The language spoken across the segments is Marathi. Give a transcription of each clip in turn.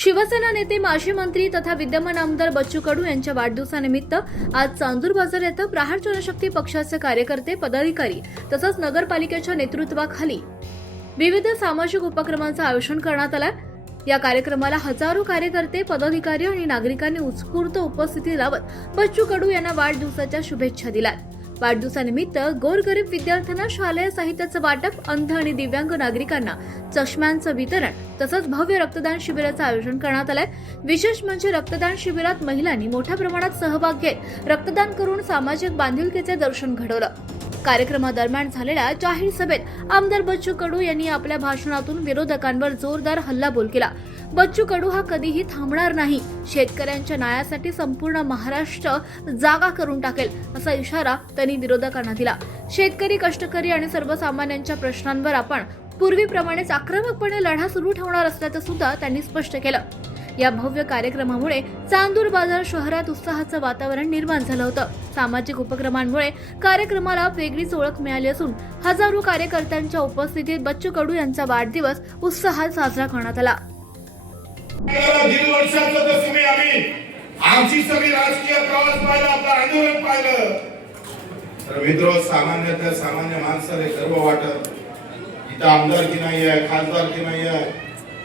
शिवसेना नेते माजी मंत्री तथा विद्यमान आमदार बच्चू कडू यांच्या वाढदिवसानिमित्त आज चांदूर बाजार येथे प्रहार जनशक्ती पक्षाचे कार्यकर्ते पदाधिकारी तसंच नगरपालिकेच्या नेतृत्वाखाली विविध सामाजिक उपक्रमांचं आयोजन करण्यात आलं। या कार्यक्रमाला हजारो कार्यकर्ते पदाधिकारी आणि नागरिकांनी उत्स्फूर्त उपस्थिती लावत बच्चू कडू यांना वाढदिवसाच्या शुभेच्छा दिल्या। वाढदिवसानिमित्त गोरगरीब विद्यार्थ्यांना शालेय साहित्याचं वाटप, अंध आणि दिव्यांग नागरिकांना चष्म्यांचं वितरण तसंच भव्य रक्तदान शिबिराचं आयोजन करण्यात आलंय। विशेष म्हणजे रक्तदान शिबिरात महिलांनी मोठ्या प्रमाणात सहभाग घेत रक्तदान करून सामाजिक बांधिलकीचे दर्शन घडवलं। कार्यक्रमादरम्यान झालेल्या जाहीर सभेत आमदार बच्चू कडू यांनी आपल्या भाषणातून विरोधकांवर जोरदार हल्लाबोल केला। बच्चू कडू हा कधीही थांबणार नाही, शेतकऱ्यांच्या न्यायासाठी संपूर्ण महाराष्ट्र जागा करून टाकेल असा इशारा त्यांनी विरोधकांना दिला। शेतकरी, कष्टकरी आणि सर्वसामान्यांच्या प्रश्नांवर आपण पूर्वीप्रमाणेच आक्रमकपणे लढा सुरू ठेवणार असल्याचं सुद्धा त्यांनी स्पष्ट केलं। या भव्य कार्यक्रमामुळे चांदूर बाजार शहरात उत्साहाचं वातावरण निर्माण झालं होतं। सामाजिक उपक्रमांमुळे कार्यक्रमाला वेगळीच ओळख मिळाली असून हजारो कार्यकर्त्यांच्या उपस्थितीत बच्चू कडू यांचा वाढदिवस उत्साहात साजरा करण्यात आला। दीड वर्षाचं तुम्ही आमची सगळी राजकीय प्रवास पाहिला, आपलं आंदोलन पाहिलं तर मित्र सामान्यतः सामान्य माणसाला गर्व वाटत। इथं आमदार की नाही आहे, खासदार की नाही आहे,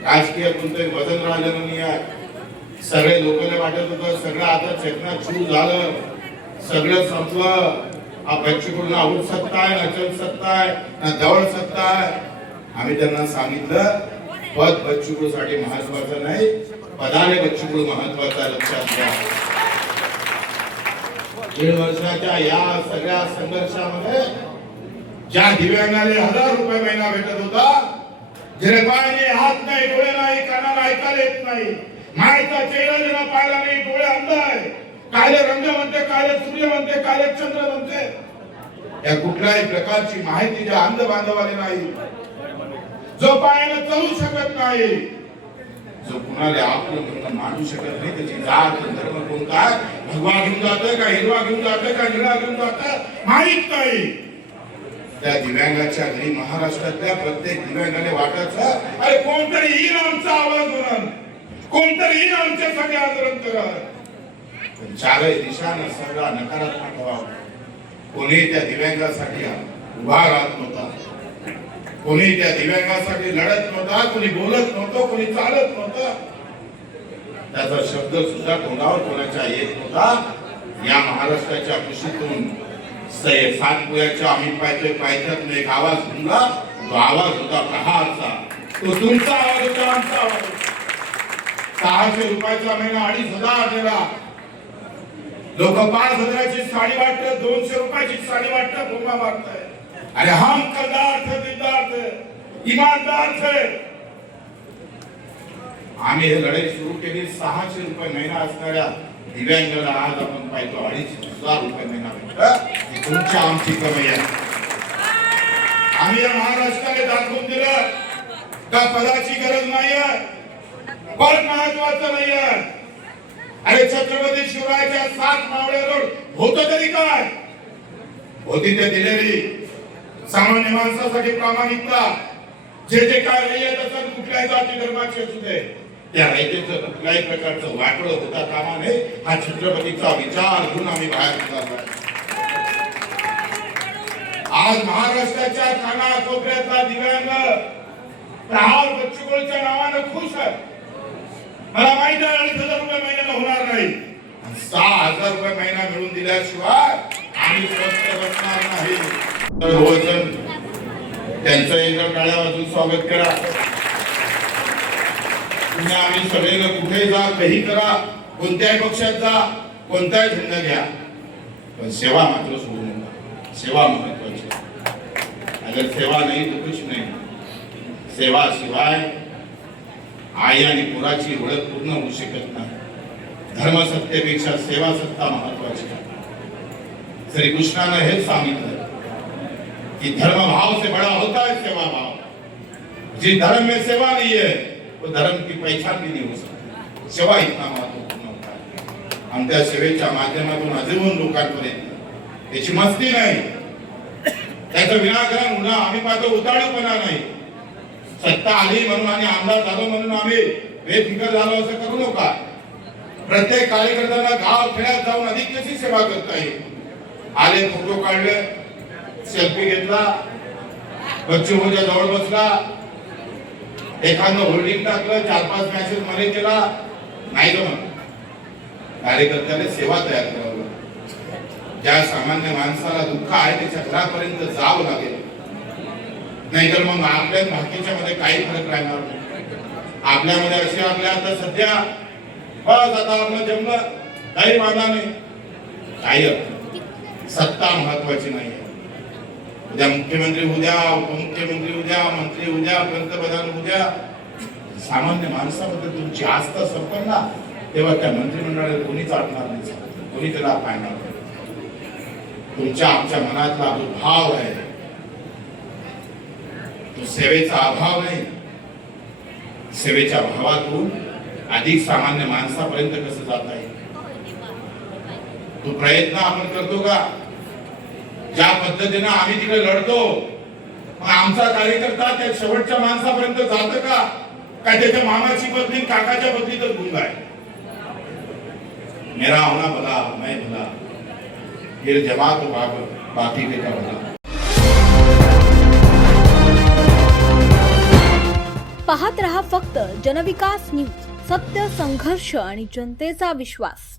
राजकीय कोणतंही वजन राहिलं नाही आहे। सगळे लोकांना वाटत होतं सगळं आता चेतना सुरू झालं, सगळं संपलं। हा बच्चू कडू ना उठ सकता है, ना चल सकता है, ना दौड़ सकता है। आम्ही त्यांना सांगितलं पद बच्चू कडू साठी महत्त्वाचं नाही, पदाने बच्चू कडू महत्त्वाचा, लक्षात घ्या। दीड वर्षाच्या या सगळ्या संघर्षामध्ये ज्या दिव्यांगाला 1000 रुपये महिना भेटत होता, ज्याला पाय नाही, हात नाही, डोळे नाही, कानाला ऐकायला येत नाही, मायेचा चेहरा ज्यांना पाहिला नाही, डोळे अंध आहे, काळे रंग म्हणते, काळे सूर्य म्हणते, काळे चंद्र म्हणते, या कुठल्याही प्रकारची माहिती ज्या अंध बांधवाले नाही, जो पायाने चालू शकत नाही, जो कुणाला आपलं म्हणणं मानू शकत नाही, त्याची जात धर्म कोणता आहे, भगवा घेऊन जातोय का, हिरवा घेऊन जातोय का, निळा घेऊन जातोय माहित नाही। त्या दिव्यांगाच्या घरी महाराष्ट्रातल्या प्रत्येक दिव्यांगाने वाटायचं अरे कोणतरी येईल आमचा आवाज होणार, कोणतरी येईल आमच्यासाठी आंदोलन करणार। चारही दिशांना सगळा नकारात्मक व्हावा, कोणी त्या दिव्यांगासाठी उभा राहत नव्हता, कोणी त्या दिव्यांगासाठी लढत नव्हता, कोणी बोलत नव्हतं, कोणी चालत नव्हतं, त्याचा शब्द सुद्धा तोंडावर कोणाच्या येत नव्हता। या महाराष्ट्राच्या कुशीतून 7 आम्ही पायथ्यातून एक आवाज घुमला, तो आवाज होता प्रहारचा, तो तुमचा आवाज होता, आमचा आवाज। 600 रुपयाचा महिना 2500 दिला, लोक 5000ची साडी वाटत, 200 रुपयाची साडी वाटत, बोंबा मारताय। अरे हम करदार थे, दिलदार थे, ईमानदार थे। आम्ही हे लढाई सुरू केली 600 रुपये महिना असणाऱ्या दिव्यांगाला आज आपण पाहतो 2500 रुपये महिना भेटत, ही तुमच्या आमची कमाई आहे। आम्ही या महाराष्ट्राने दाखवून दिलं का पदाची गरज नाहीये, पद महत्वाचं नाहीये। अरे छत्रपती शिवरायाच्या 7 मावळे रोड होतं तरी काय होती, ते दिलेली सामान्य माणसासाठी प्रामाणिकता, जे काय नाहीये तसं कुठल्याही जाती धर्माचे असू दे, त्या रयतेचं कुठल्याही प्रकारचं वाटोळं होता कामा नये, हा छत्रपतीचा विचार घेऊन आम्ही बाहेर निघालो। आज महाराष्ट्राच्या कानाकोपऱ्यातला दिव्यांग प्रहार बच्चू कडूच्या नावानं खुश आहे। मला माहित आहे 2500 रुपये महिन्याला होणार नाही, 6000 रुपये महिना मिळून दिल्याशिवाय आम्ही स्वस्थ बसणार नाही। तर बहुजन त्यांचं एकदा टाळ्या वाजून स्वागत करा। तुम्ही आम्ही सगळे कुठे जा, काही करा, कोणत्याही पक्षात जा, कोणताही झेंडा घ्या, पण सेवा मात्र सोडू नका। सेवा महत्वाची, अगर सेवा नाही तो कुछ नाही। सेवा शिवाय आई आणि पुराची ओळख पूर्ण होऊ शकत नाही। धर्मसत्तेपेक्षा सेवा सत्ता महत्वाची आहे। श्री कृष्णाने हे सांगितलं कि धर्म भाव से बड़ा होता है सेवा भाव। जिस धर्म में सेवा नहीं है वो धर्म की पहचान भी नहीं हो सकती। सेवा इतना महत्वपूर्ण होता है। हम त्या सेवेच्या माध्यमातून आजीवन लोकांपर्यंत त्याची मस्ती नाही, त्याचं विनाकारण उन्हा आम्ही पाहतो उताळूपणा नाही। सत्ता आली म्हणून आणि आमदार झालो म्हणून आम्ही बेफिकर झालो असं करू नका. प्रत्येक कार्यकर्त्यांना गाव खेड्यात जाऊन अधिक कशी सेवा करता येईल. आले, फोटो काढले, सेल्फी घेतला, बच्चू भाऊच्या जवळ बसला, एखादं होल्डिंग टाकलं, 4-5 मॅसेज मध्ये केला, नाही जमत. कार्यकर्त्याने सेवा तयार करावी. ज्या सामान्य माणसाला दुःख आहे त्याच्या घरापर्यंत जावं लागेल, नाहीतर मग आपल्या बाकीच्या मध्ये काही फरक राहणार नाही. आपल्यामध्ये असे आपल्या आता सध्या बस आता आपलं जमलं, काही मानला नाही, काही सत्ता महत्वाची नाही. उद्या मुख्यमंत्री उद्या, उपमुख्यमंत्री उद्या, मंत्री उद्या, पंतप्रधान उद्या. सामान्य माणसाबद्दल तुमची आस्था संपन्न ना, तेव्हा त्या मंत्रिमंडळाला कोणीच आटणार नाही, कोणी त्याला पाहणार नाही. तुमच्या आमच्या मनातला जो भाव आहे तो सेवेचा अभाव नाही. सेवेच्या भावातून अधिक सामान्य माणसापर्यंत कसं जाता येईल तो प्रयत्न आपण करतो का? ज्या पद्धतीने आम्ही तिकडे लढतो, मग आमचा कार्यकर्ता त्या शेवटच्या माणसापर्यंत जातो का? काय त्याच्या मामाची बदली, काकाच्या बदलीतच गुंग आहे. मेरा होना भला, मैं भला, फिर जमात बाकी के का भला. पाहत रहा फक्त जनविकास न्यूज, सत्य, संघर्ष आणि जनतेचा विश्वास.